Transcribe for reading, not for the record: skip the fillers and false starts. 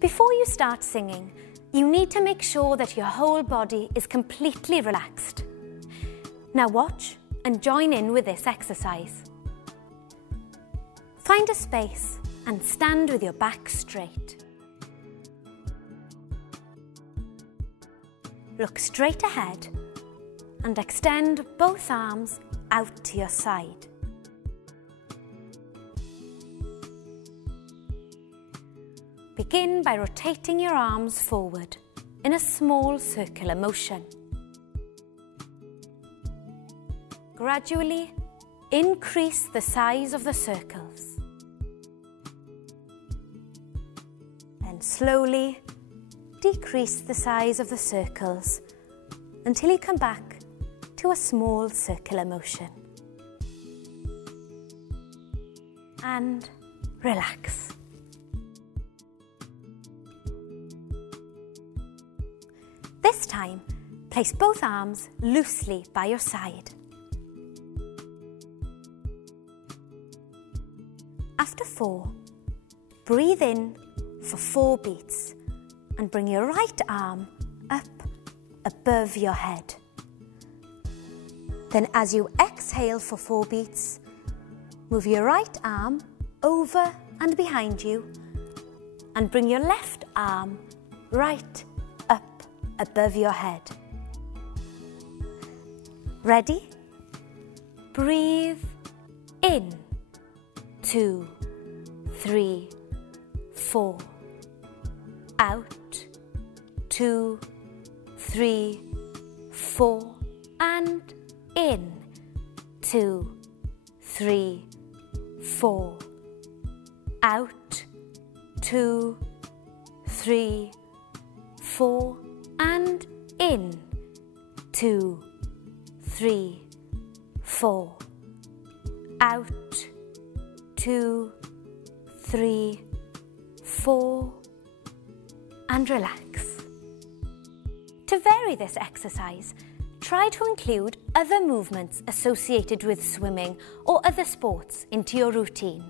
Before you start singing, you need to make sure that your whole body is completely relaxed. Now watch and join in with this exercise. Find a space and stand with your back straight. Look straight ahead and extend both arms out to your side. Begin by rotating your arms forward in a small circular motion. Gradually increase the size of the circles. Then slowly decrease the size of the circles until you come back to a small circular motion. And relax. This time, place both arms loosely by your side. After 4, breathe in for 4 beats and bring your right arm up above your head. Then as you exhale for 4 beats, move your right arm over and behind you and bring your left arm right up above your head. Ready? Breathe in. 2, 3, 4. Out. 2, 3, 4. And in. 2, 3, 4. Out. 2, 3, 4. And in. 2, 3, 4. Out. 2, 3, 4. And relax. To vary this exercise, try to include other movements associated with swimming or other sports into your routine.